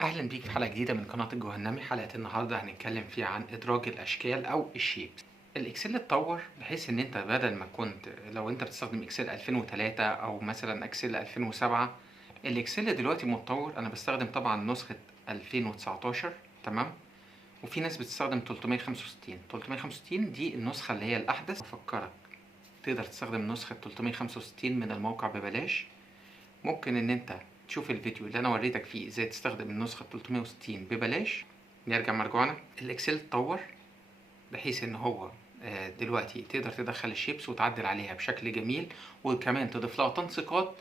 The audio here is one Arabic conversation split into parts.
اهلا بيك في حلقه جديده من قناه الجهنمي. حلقه النهارده هنتكلم فيها عن ادراج الاشكال او الشيبس. الاكسل اتطور بحيث ان انت بدل ما كنت لو انت بتستخدم اكسل 2003 او مثلا اكسل 2007، الاكسل دلوقتي متطور. انا بستخدم طبعا نسخه 2019، تمام. وفي ناس بتستخدم 365 دي النسخه اللي هي الاحدث. افكرك تقدر تستخدم نسخه 365 من الموقع ببلاش. ممكن ان انت تشوف الفيديو اللي انا وريتك فيه ازاي تستخدم النسخة 360 ببلاش. نرجع مرجوعنا. الاكسل اتطور بحيث ان هو دلوقتي تقدر تدخل الشيبس وتعدل عليها بشكل جميل، وكمان تضيف لها تنسيقات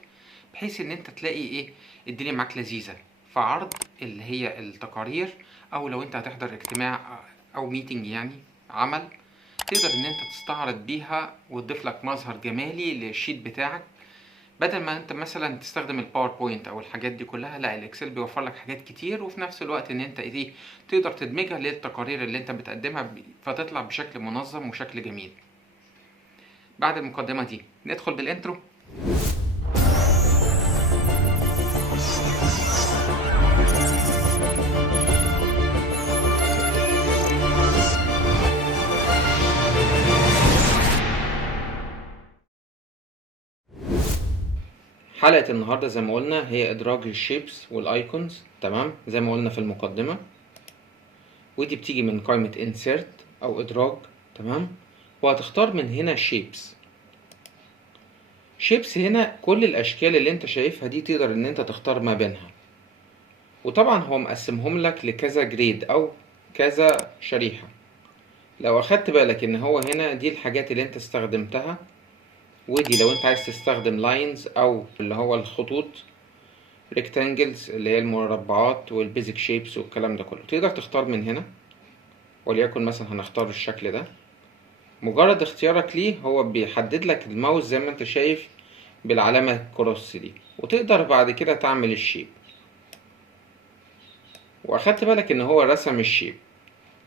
بحيث ان انت تلاقي ايه الدنيا معاك لذيذة في عرض اللي هي التقارير، او لو انت هتحضر اجتماع او ميتنج يعني عمل، تقدر ان انت تستعرض بيها وتضيف لك مظهر جمالي للشيت بتاعك. بدل ما انت مثلا تستخدم الباوربوينت او الحاجات دي كلها، لا، الاكسل بيوفر لك حاجات كتير، وفي نفس الوقت ان انت ايه تقدر تدمجها للتقارير اللي انت بتقدمها فتطلع بشكل منظم وشكل جميل. بعد المقدمة دي ندخل بالانترو. حلقة النهاردة زي ما قلنا هي ادراج الشيبس والايكونز، تمام، زي ما قلنا في المقدمة. ودي بتيجي من قائمة insert او ادراج، تمام. وهتختار من هنا شيبس. شيبس هنا كل الاشكال اللي انت شايفها دي تقدر ان انت تختار ما بينها، وطبعا هو مقسمهم لك لكذا جريد او كذا شريحة. لو اخدت بالك ان هو هنا دي الحاجات اللي انت استخدمتها، ودي لو انت عايز تستخدم لاينز او اللي هو الخطوط، ريكتانجلز اللي هي المربعات، والبيزك شيبس والكلام ده كله تقدر تختار من هنا. وليكن مثلا هنختار الشكل ده. مجرد اختيارك ليه هو بيحدد لك الماوس زي ما انت شايف بالعلامة الكروس دي، وتقدر بعد كده تعمل الشيب. واخدت بالك ان هو رسم الشيب.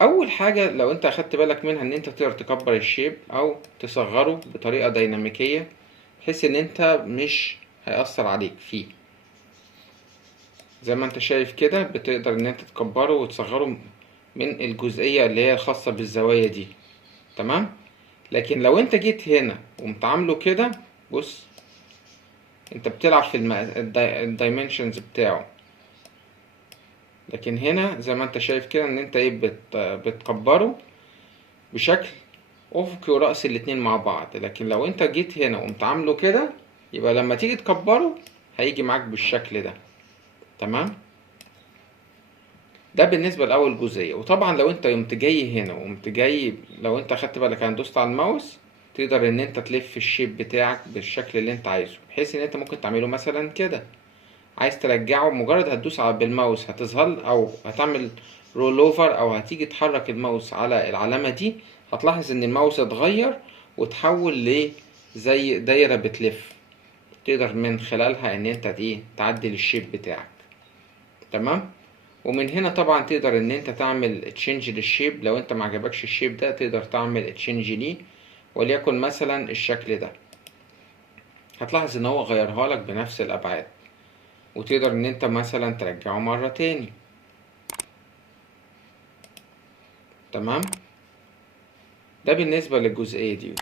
اول حاجة لو انت اخدت بالك منها ان انت تقدر تكبر الشيب او تصغره بطريقة ديناميكية، بحيث ان انت مش هيأثر عليك فيه. زي ما انت شايف كده بتقدر ان انت تكبره وتصغره من الجزئية اللي هي الخاصة بالزوايا دي، تمام. لكن لو انت جيت هنا وقمت عامله كده، بص، انت بتلعب في الدايمنشنز بتاعه. لكن هنا زي ما انت شايف كده ان انت ايه بتكبره بشكل افقي ورأسي الاتنين مع بعض. لكن لو انت جيت هنا وقمت عامله كده، يبقى لما تيجي تكبره هيجي معاك بالشكل ده، تمام. ده بالنسبة لأول جزئية. وطبعا لو انت قمت جاي هنا وقمت جاي، لو انت خدت بالك انا دوست على الماوس، تقدر ان انت تلف الشيب بتاعك بالشكل اللي انت عايزه، بحيث ان انت ممكن تعمله مثلا كده. عايز ترجعه مجرد هتدوس على بالماوس هتظهر، او هتعمل رول اوفر، او هتيجي تحرك الماوس على العلامة دي، هتلاحظ ان الماوس اتغير وتحول زي دايرة بتلف. تقدر من خلالها ان انت ايه تعدل الشيب بتاعك، تمام. ومن هنا طبعا تقدر ان انت تعمل تشينج للشيب. لو انت معجبكش الشيب ده تقدر تعمل تشينج ليه، وليكن مثلا الشكل ده. هتلاحظ ان هو غيرها لك بنفس الابعاد، وتقدر ان انت مثلا ترجعه مرة تاني، تمام. ده بالنسبة للجزئية دي.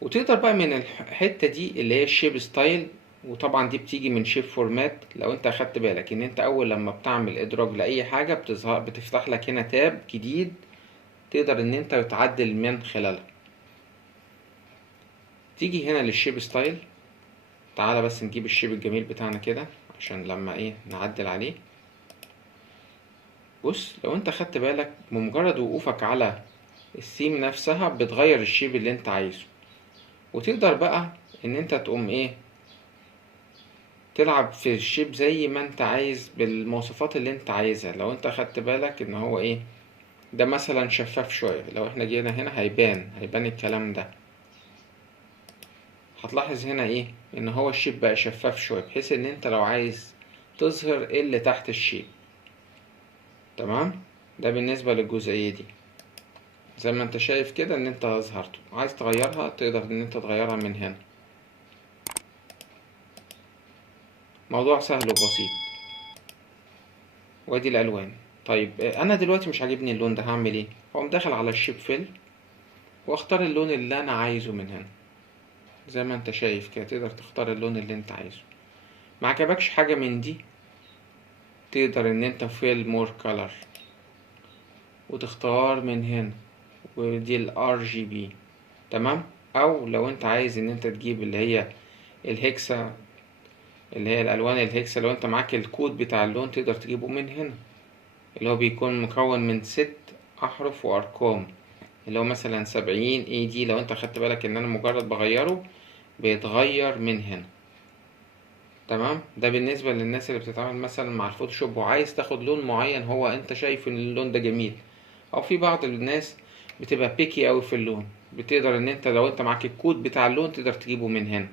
وتقدر بقى من الحتة دي اللي هي الشيب ستايل، وطبعا دي بتيجي من شيب فورمات. لو انت اخدت بالك ان انت اول لما بتعمل ادراج لاي حاجة بتفتح لك هنا تاب جديد، تقدر ان انت تعدل من خلالها. تيجي هنا للشيب ستايل. تعالى بس نجيب الشيب الجميل بتاعنا كده عشان لما ايه نعدل عليه. بص، لو انت خدت بالك بمجرد وقوفك على السيم نفسها بتغير الشيب اللي انت عايزه. وتقدر بقى ان انت تقوم ايه تلعب في الشيب زي ما انت عايز بالمواصفات اللي انت عايزها. لو انت خدت بالك ان هو ايه ده مثلا شفاف شوية، لو احنا جينا هنا هيبان الكلام ده. هتلاحظ هنا ايه ان هو الشيب بقى شفاف شوية، بحيث ان انت لو عايز تظهر ايه اللي تحت الشيب، تمام. ده بالنسبة للجزئية دي. زي ما انت شايف كده ان انت اظهرته. عايز تغيرها تقدر ان انت تغيرها من هنا. موضوع سهل وبسيط. وادي الالوان. طيب انا دلوقتي مش عاجبني اللون ده، هعمل ايه؟ هقوم داخل على الشيب فيل واختار اللون اللي انا عايزه من هنا. زي ما انت شايف كده تقدر تختار اللون اللي انت عايزه. ما عجبكش حاجة من دي تقدر ان انت فيل مور كولر وتختار من هنا، ودي ال RGB. تمام. او لو انت عايز ان انت تجيب اللي هي الهكسا، اللي هي الالوان الهكسا، لو انت معاك الكود بتاع اللون تقدر تجيبه من هنا، اللي هو بيكون مكون من 6 احرف وارقام، اللي هو مثلا 70 AD. لو انت خدت بالك ان انا مجرد بغيره بيتغير من هنا. تمام. ده بالنسبة للناس اللي بتتعامل مثلا مع الفوتوشوب وعايز تاخد لون معين هو انت شايف ان اللون ده جميل. او في بعض الناس بتبقى بيكي اوي في اللون، بتقدر ان انت لو انت معاك الكود بتاع اللون تقدر تجيبه من هنا.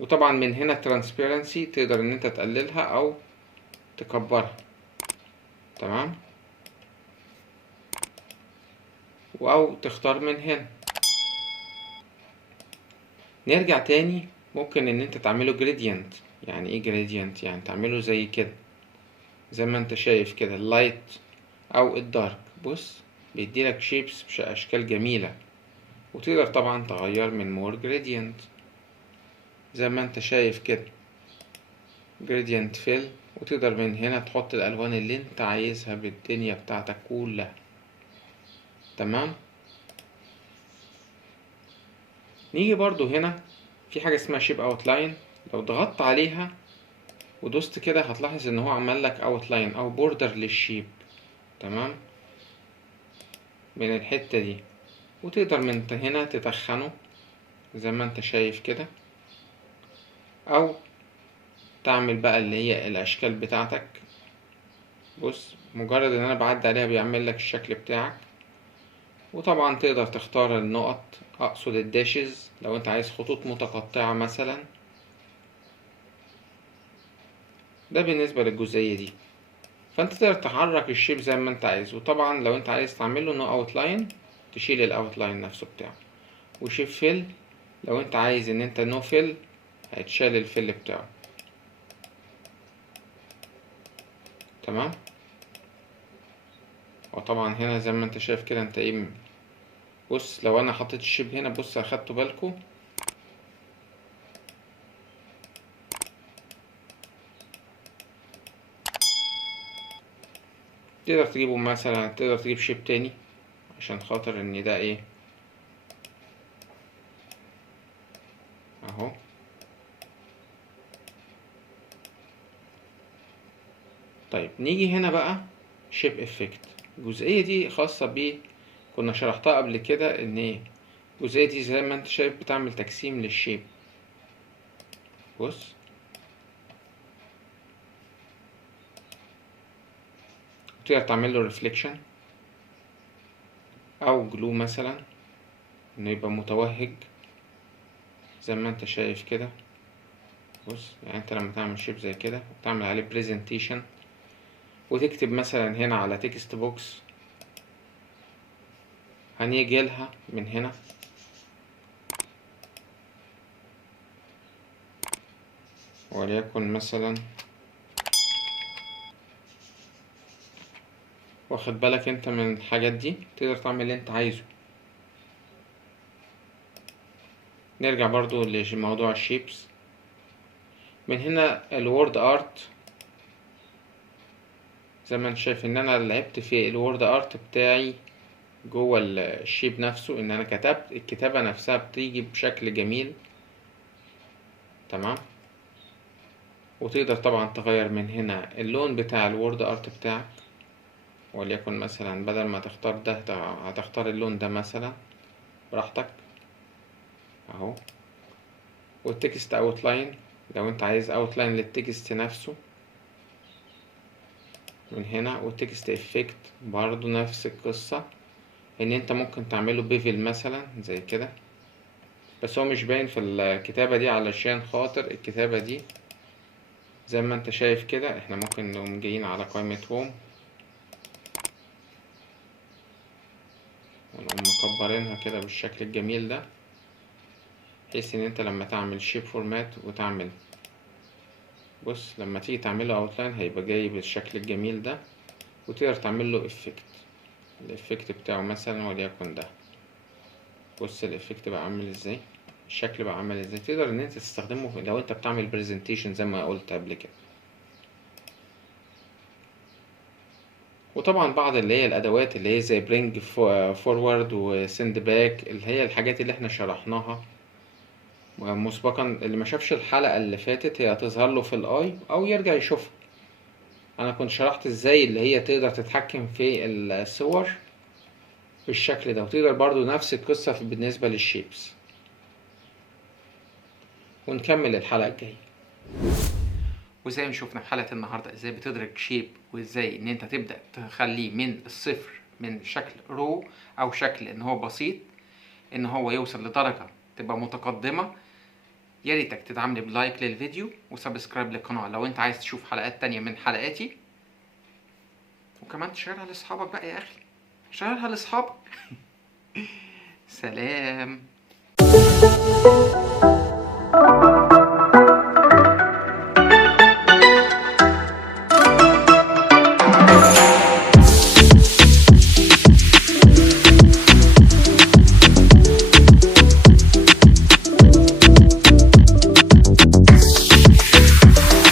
وطبعا من هنا ترانسبيرنسي تقدر ان انت تقللها او تكبرها. تمام. او تختار من هنا. نرجع تاني، ممكن ان انت تعمله جريدينت. يعني ايه جريدينت؟ يعني تعمله زي كده، زي ما انت شايف كده اللايت او الدارك. بص بيديلك شيبس باشكال جميلة. وتقدر طبعا تغير من مور جريدينت زي ما انت شايف كده جريدينت فيل، وتقدر من هنا تحط الالوان اللي انت عايزها بالدنيا بتاعتك كلها. تمام. نيجي برضو هنا في حاجة اسمها شيب اوتلاين. لو ضغطت عليها ودوست كده هتلاحظ ان هو عمل لك اوتلاين او بوردر للشيب. تمام. من الحتة دي، وتقدر من هنا تتخنه زي ما انت شايف كده، او تعمل بقى اللي هي الاشكال بتاعتك. بص مجرد ان انا بعدي عليها بيعمل لك الشكل بتاعك. وطبعا تقدر تختار النقط، اقصد الداشز، لو انت عايز خطوط متقطعة مثلا. ده بالنسبة للجزئية دي. فانت تقدر تحرك الشيب زي ما انت عايز. وطبعا لو انت عايز تعمله نو اوتلاين تشيل الاوتلاين نفسه بتاعه. وشيب فيل لو انت عايز ان انت نو فيل هيتشال الفيل بتاعه. تمام. وطبعا هنا زي ما انت شايف كده انت ايه. بص لو انا حطيت الشيب هنا، بص اخدته بالكو، تقدر تجيبه مثلا، تقدر تجيب شيب تاني عشان خاطر ان ده ايه اهو. طيب نيجي هنا بقى شيب افكت. الجزئية دي خاصة بيه، كنا شرحتها قبل كده ان ايه الجزئية دي زي ما انت شايف بتعمل تجسيم للشيب. بص تقدر تعمل له ريفليكشن او جلو مثلا انه يبقى متوهج زي ما انت شايف كده. بص يعني انت لما تعمل شيب زي كده وتعمل عليه بريزنتيشن وتكتب مثلا هنا على تكست بوكس، هنيجي لها من هنا وليكن مثلا، واخد بالك انت من الحاجات دي تقدر تعمل اللي انت عايزه. نرجع برضو لموضوع الشيبس. من هنا الوورد ارت، زي ما انت شايف ان انا لعبت في الوورد ارت بتاعي جوه الشيب نفسه، ان انا كتبت الكتابة نفسها بتيجي بشكل جميل. تمام. وتقدر طبعا تغير من هنا اللون بتاع الوورد ارت بتاعك، وليكن مثلا بدل ما تختار ده هتختار اللون ده مثلا براحتك اهو. والتكست اوتلاين لو انت عايز اوتلاين للتكست نفسه من هنا. والتكست افكت برضو نفس القصة، ان انت ممكن تعمله بيفل مثلا زي كده، بس هو مش باين في الكتابة دي علشان خاطر الكتابة دي زي ما انت شايف كده. احنا ممكن نقوم جايين على قائمة هوم ونقوم مكبرينها كده بالشكل الجميل ده، بحيث ان انت لما تعمل شيب فورمات وتعمل بص لما تيجي تعمله اوتلاين هيبقى جاي بالشكل الجميل ده، وتقدر تعمل له افكت. الافكت بتاعه مثلا وليكن ده. بص الافكت بقى عامل ازاي، الشكل بقى عامل ازاي. تقدر ان انت تستخدمه لو انت بتعمل برزنتيشن زي ما قلت قبل كده. وطبعا بعض اللي هي الادوات اللي هي زي برينج فورورد وسند باك، اللي هي الحاجات اللي احنا شرحناها مسبقا. اللي ما شافش الحلقة اللي فاتت هي هتظهر له في الاي او يرجع يشوفها. انا كنت شرحت ازاي اللي هي تقدر تتحكم في الصور بالشكل ده، وتقدر برضو نفس القصة بالنسبة للشيبس. ونكمل الحلقة الجاية. وزي ما شفنا في حلقة النهاردة ازاي بتدرك شيب، وازاي ان انت تبدأ تخليه من الصفر، من شكل رو او شكل ان هو بسيط، ان هو يوصل لدرجة تبقى متقدمة. يا ريتك تدعمني بلايك للفيديو وسبسكرايب للقناة لو انت عايز تشوف حلقات تانية من حلقاتي، وكمان تشيرها لاصحابك بقى يا اخي، شيرها لاصحابك. سلام.